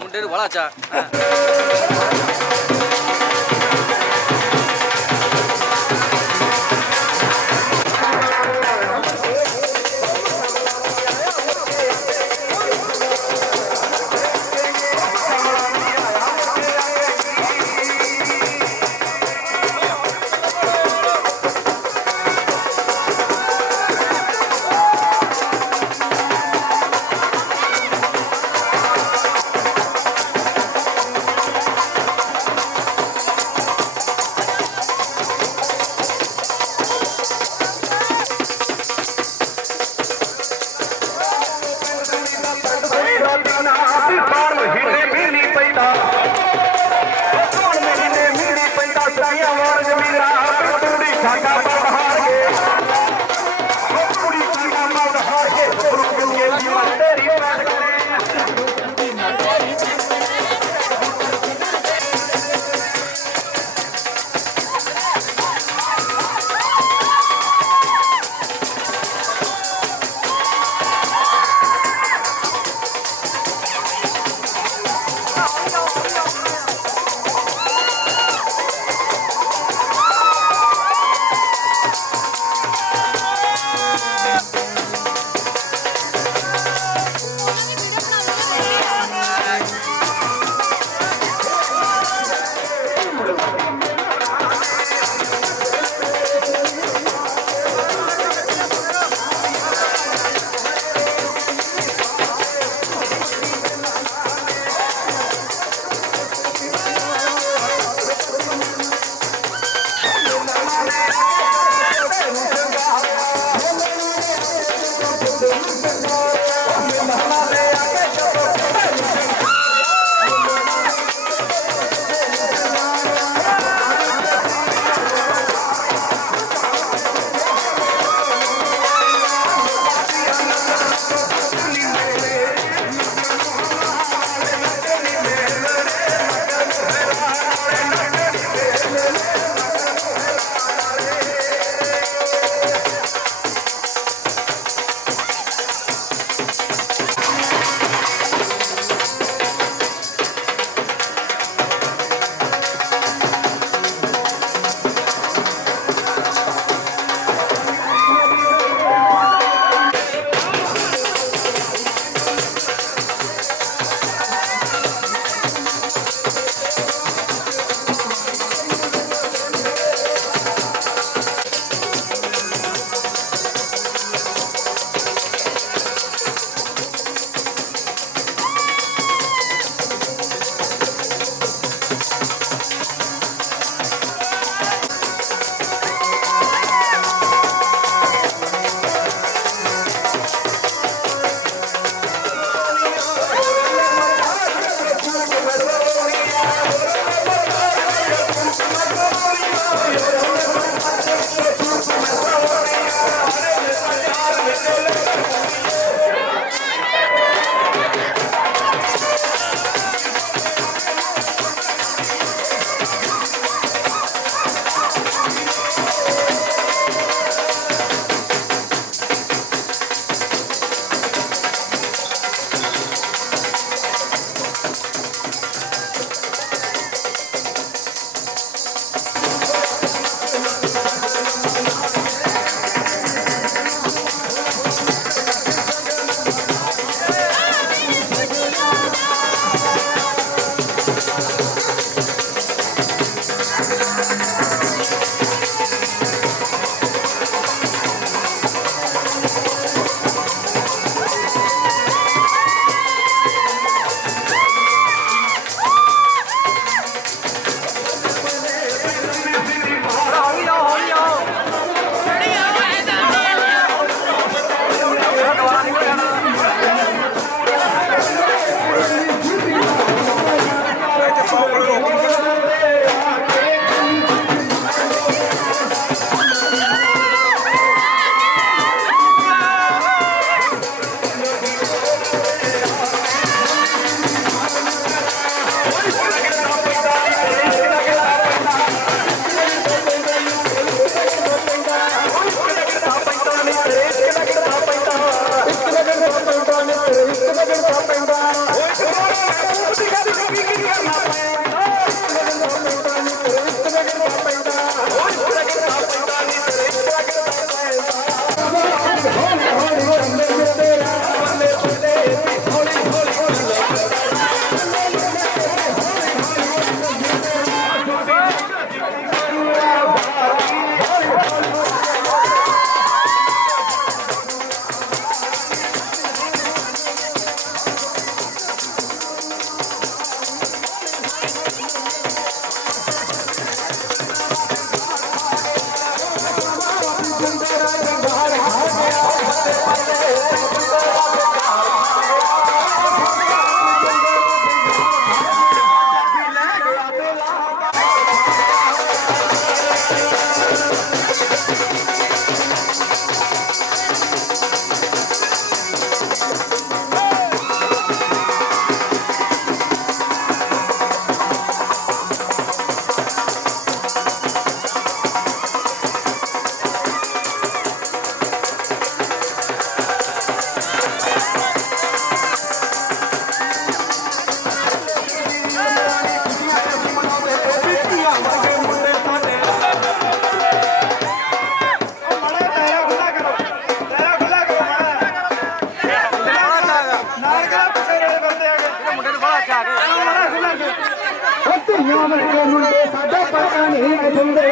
ਮੁੰਡੇ ਨੂੰ ¡Gracias! ஞாபகம் உண்டு சதபதனே அதுண்டே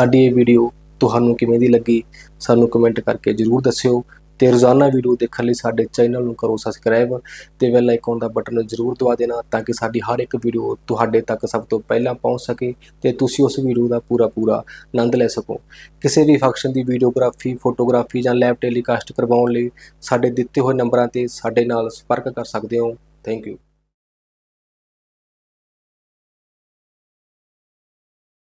ਸਾਡੀ ਇਹ ਵੀਡੀਓ ਤੁਹਾਨੂੰ ਕਿਵੇਂ ਦੀ ਲੱਗੀ, ਸਾਨੂੰ ਕਮੈਂਟ ਕਰਕੇ ਜਰੂਰ ਦੱਸਿਓ ਤੇ ਰੋਜ਼ਾਨਾ ਵੀਡੀਓ ਦੇਖਣ ਲਈ ਸਾਡੇ ਚੈਨਲ ਨੂੰ ਕਰੋ ਸਬਸਕ੍ਰਾਈਬ ਤੇ ਬੈਲ ਆਈਕਨ ਦਾ ਬਟਨ ਜ਼ਰੂਰ ਦਬਾ ਦੇਣਾ ਤਾਂ ਕਿ ਸਾਡੀ ਹਰ ਇੱਕ ਵੀਡੀਓ ਤੁਹਾਡੇ ਤੱਕ ਸਭ ਤੋਂ ਪਹਿਲਾਂ ਪਹੁੰਚ ਸਕੇ ਤੇ ਤੁਸੀਂ ਉਸ ਵੀਡੀਓ ਦਾ ਪੂਰਾ ਪੂਰਾ ਆਨੰਦ ਲੈ ਸਕੋ। ਕਿਸੇ ਵੀ ਫੰਕਸ਼ਨ ਦੀ ਵੀਡੀਓਗ੍ਰਾਫੀ ਫੋਟੋਗ੍ਰਾਫੀ ਜਾਂ ਲੈਬ ਟੈਲੀਕਾਸਟ ਕਰਵਾਉਣ ਲਈ ਸਾਡੇ ਦਿੱਤੇ ਹੋਏ ਨੰਬਰਾਂ ਤੇ ਸਾਡੇ ਨਾਲ ਸੰਪਰਕ ਕਰ ਸਕਦੇ ਹੋ। Thank you